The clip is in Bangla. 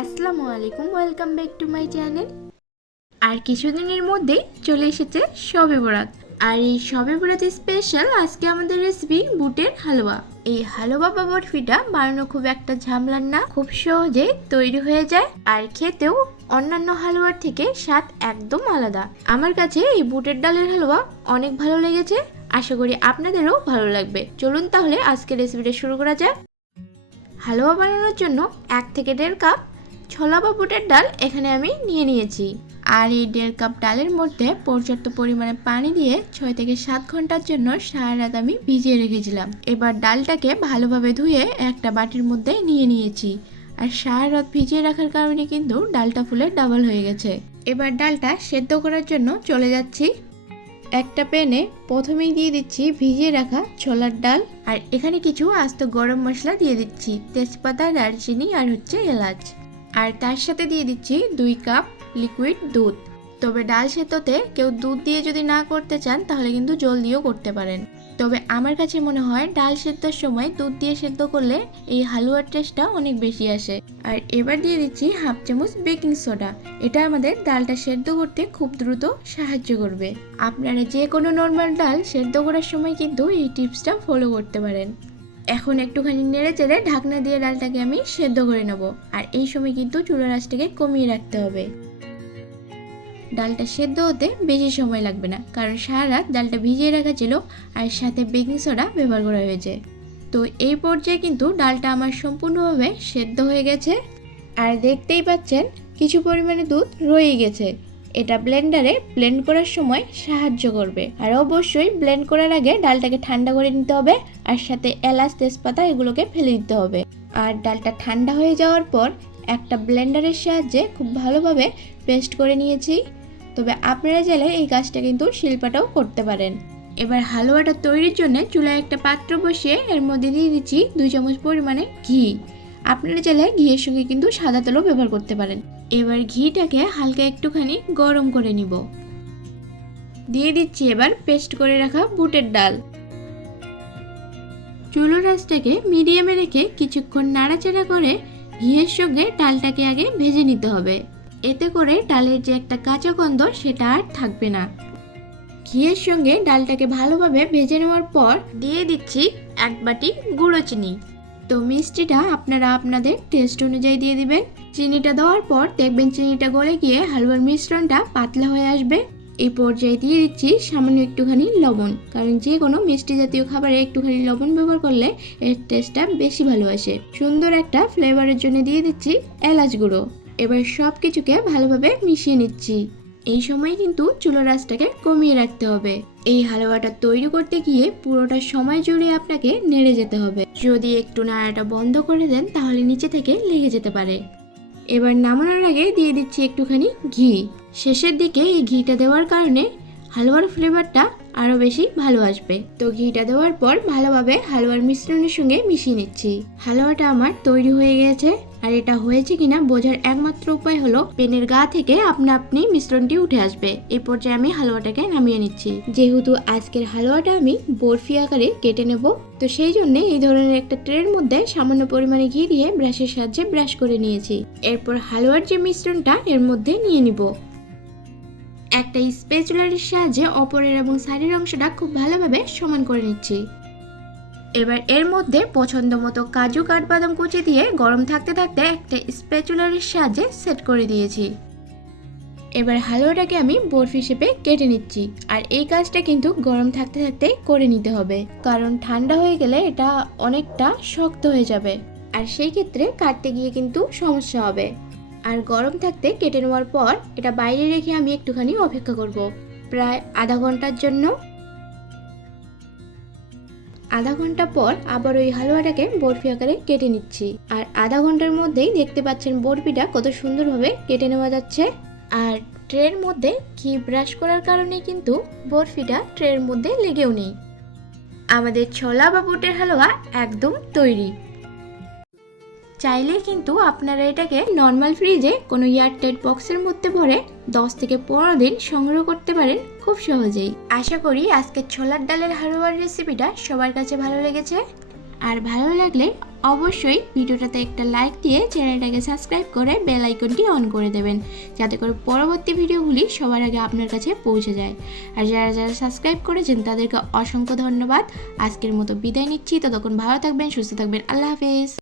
আসসালামু আলাইকুম, welcome back to my channel. আর কিছুদিনের মধ্যেই চলে এসেছে শবে বরাত। আর এই শবে বরাত স্পেশাল আজকে আমাদের রেসিপি বুটের হালুয়া। এই হালুয়া বা বরফিটা বানানো খুব একটা ঝামেলার না, খুব সহজে তৈরি হয়ে যায়। আর খেতেও অন্যান্য হালুয়ার থেকে স্বাদ একদম আলাদা। আমার কাছে এই বুটের ডালের হালুয়া অনেক ভালো লেগেছে, আশা করি আপনাদেরও ভালো লাগবে। চলুন তাহলে আজকে রেসিপিটা শুরু করা যাক। হালুয়া বানানোর জন্য 1 থেকে 1.5 কাপ ছোলা বা বুটের ডাল এখানে আমি নিয়ে নিয়েছি। আর এই 1.5 কাপ ডালের মধ্যে পর্যাপ্ত পরিমাণে পানি দিয়ে 6 থেকে 7 ঘন্টার জন্য সারা রাত আমি ভিজিয়ে রেখেছিলাম। এবার ডালটাকে ভালোভাবে ধুয়ে একটা বাটির মধ্যে নিয়ে নিয়েছি। আর সারা রাত ভিজিয়ে রাখার কারণে কিন্তু ডালটা ফুলে ডাবল হয়ে গেছে। এবার ডালটা সেদ্ধ করার জন্য চলে যাচ্ছি। একটা প্যানে প্রথমেই দিয়ে দিচ্ছি ভিজিয়ে রাখা ছোলার ডাল, আর এখানে কিছু আস্ত গরম মশলা দিয়ে দিচ্ছি, তেজপাতা, দারচিনি আর এলাচ। আর তার সাথে দিয়ে দিচ্ছি 2 কাপ লিকুইড দুধ। তবে ডাল সেদ্ধতে কেউ দুধ দিয়ে যদি না করতে চান তাহলে কিন্তু জল দিয়েও করতে পারেন। তবে আমার কাছে মনে হয় ডাল সেদ্ধর সময় দুধ দিয়ে সেদ্ধ করলে এই হালুয়ার টেস্টটা অনেক বেশি আসে। আর এবার দিয়ে দিচ্ছি 1/2 চামচ বেকিং সোডা। এটা আমাদের ডালটা সেদ্ধ করতে খুব দ্রুত সাহায্য করবে। আপনারা যে কোনো নর্মাল ডাল সেদ্ধ করার সময় কিন্তু এই টিপসটা ফলো করতে পারেন। এখন একটুখানি নেড়ে চেড়ে ঢাকনা দিয়ে ডালটাকে আমি সেদ্ধ করে নেব। আর এই সময় কিন্তু চুলার আঁচটাকে কমিয়ে রাখতে হবে। ডালটা সেদ্ধ হতে বেশি সময় লাগবে না, কারণ সারা রাত ডালটা ভিজিয়ে রাখা ছিল আর সাথে বেকিং সোডা ব্যবহার করা হয়েছে। তো এই পর্যায়ে কিন্তু ডালটা আমার সম্পূর্ণভাবে সেদ্ধ হয়ে গেছে। আর দেখতেই পাচ্ছেন কিছু পরিমাণে দুধ রয়ে গেছে। এটা ব্লেন্ডারে ব্লেন্ড করার সময় সাহায্য করবে। আর অবশ্যই ব্লেন্ড করার আগে ডালটাকে ঠান্ডা করে নিতে হবে, আর সাথে এলাচ, তেজপাতা এগুলোকে ফেলে দিতে হবে। আর ডালটা ঠান্ডা হয়ে যাওয়ার পর একটা ব্লেন্ডারের সাহায্যে খুব ভালোভাবে পেস্ট করে নিয়েছি। তবে আপনারা চাইলে এই কাজটা কিন্তু শিল্পাটাও করতে পারেন। এবার হালুয়াটা তৈরির জন্য চুলায় একটা পাত্র বসিয়ে এর মধ্যে দিয়ে দিচ্ছি 2 চামচ পরিমাণে ঘি। আপনারা চাইলে ঘিয়ের সঙ্গে কিন্তু সাদা তেলও ব্যবহার করতে পারেন। এবার ঘিটাকে হালকা একটুখানি গরম করে নিব। দিয়ে দিচ্ছি এবার পেস্ট করে রাখা বুটের ডাল। চুলার আঁচটাকে মিডিয়ামে রেখে কিছুক্ষণ নাড়াচাড়া করে ঘিয়ের সঙ্গে ডালটাকে আগে ভেজে নিতে হবে। এতে করে ডালের যে একটা কাঁচা গন্ধ সেটা আর থাকবে না। ঘিয়ের সঙ্গে ডালটাকে ভালোভাবে ভেজে নেওয়ার পর দিয়ে দিচ্ছি 1 বাটি গুঁড়ো চিনি। তো মিষ্টিটা আপনারা আপনাদের টেস্ট অনুযায়ী দিয়ে দিবেন। চিনিটা দেওয়ার পর দেখবেন চিনিটা গলে গিয়ে হালুয়ার মিশ্রণটা পাতলা হয়ে আসবে। এই পর্যায়ে দিয়ে দিচ্ছি সামান্য একটুখানি লবণ, কারণ যে কোনো মিষ্টি জাতীয় খাবারে একটুখানি লবণ ব্যবহার করলে এর টেস্টটা বেশি ভালো আসে। সুন্দর একটা ফ্লেভারের জন্য দিয়ে দিচ্ছি এলাচ গুঁড়ো। এবার সব কিছুকে ভালোভাবে মিশিয়ে নিচ্ছি। এই সময় কিন্তু চুলার আঁচটাকে কমিয়ে রাখতে হবে। এই হালুয়াটা তৈরি করতে গিয়ে পুরোটা সময় জুড়ে আপনাকে নেড়ে যেতে হবে। যদি একটু নাড়াটা বন্ধ করে দেন তাহলে নিচে থেকে লেগে যেতে পারে। এবার নামানোর আগে দিয়ে দিচ্ছি একটুখানি ঘি। শেষের দিকে এই ঘিটা দেওয়ার কারণে হালুয়ার ফ্লেভারটা আরো বেশি ভালো আসবে। তো ঘিটা দেওয়ার পর ভালোভাবে হালুয়ার মিশ্রণের সঙ্গে মিশিয়ে নিচ্ছি। হালুয়াটা আমার তৈরি হয়ে গেছে। আর এটা হয়েছে কিনা বোঝার একমাত্র উপায় হলো প্যানের গা থেকে আপনা আপনি মিশ্রণটি উঠে আসবে। এই পর্যায়ে আমি হালুয়াটাকে নামিয়ে নিচ্ছি। যেহেতু আজকের হালুয়াটা আমি বরফি আকারে কেটে নেব, তো সেই জন্য এই ধরনের একটা ট্রের মধ্যে সামান্য পরিমাণে ঘি দিয়ে ব্রাশের সাহায্যে ব্রাশ করে নিয়েছি। এরপর হালুয়ার যে মিশ্রণটা এর মধ্যে নিয়ে নিব। একটা স্প্যাচুলার সাহায্যে অপরের এবং সাইডের অংশটা খুব ভালোভাবে সমান করে নিচ্ছি। এবার এর মধ্যে পছন্দ মতো কাজু, কাঠবাদাম কুচি দিয়ে গরম থাকতে থাকতে একটা স্প্যাচুলার সাহায্যে সেট করে দিয়েছি। এবার হালুয়াটাকে আমি বরফি শেপে কেটে নিচ্ছি। আর এই কাজটা কিন্তু গরম থাকতে থাকতে করে নিতে হবে, কারণ ঠান্ডা হয়ে গেলে এটা অনেকটা শক্ত হয়ে যাবে, আর সেই ক্ষেত্রে কাটতে গিয়ে কিন্তু সমস্যা হবে। আর গরম থাকতে কেটে নেওয়ার পর এটা বাইরে রেখে আমি একটুখানি অপেক্ষা করব, প্রায় আধা ঘন্টার জন্য। আধা ঘন্টা পর আবার ওই হালুয়াটাকে বরফি আকারে কেটে নিচ্ছি। আর আধা ঘন্টার মধ্যেই দেখতে পাচ্ছেন বরফিটা কত সুন্দরভাবে কেটে নেওয়া যাচ্ছে। আর ট্রের মধ্যে ঘি ব্রাশ করার কারণে কিন্তু বরফিটা ট্রের মধ্যে লেগেও নেই। আমাদের ছোলা বা বুটের হালুয়া একদম তৈরি। চাইলে কিন্তু আপনারা এটাকে নর্মাল ফ্রিজে কোনো এয়ারটাইট বক্সের মধ্যে ভরে 10 থেকে 15 দিন সংগ্রহ করতে পারেন খুব সহজেই। আশা করি আজকের ছোলার ডালের হালুয়ার রেসিপিটা সবার কাছে ভালো লেগেছে। আর ভালো লাগলে অবশ্যই ভিডিওটাতে একটা লাইক দিয়ে চ্যানেলটাকে সাবস্ক্রাইব করে বেল আইকনটি অন করে দেবেন, যাতে করে পরবর্তী ভিডিওগুলি সবার আগে আপনার কাছে পৌঁছে যায়। আর যারা যারা সাবস্ক্রাইব করেছেন তাদেরকে অসংখ্য ধন্যবাদ। আজকের মতো বিদায় নিচ্ছি, ততক্ষণ ভালো থাকবেন, সুস্থ থাকবেন, আল্লাহ হাফেজ।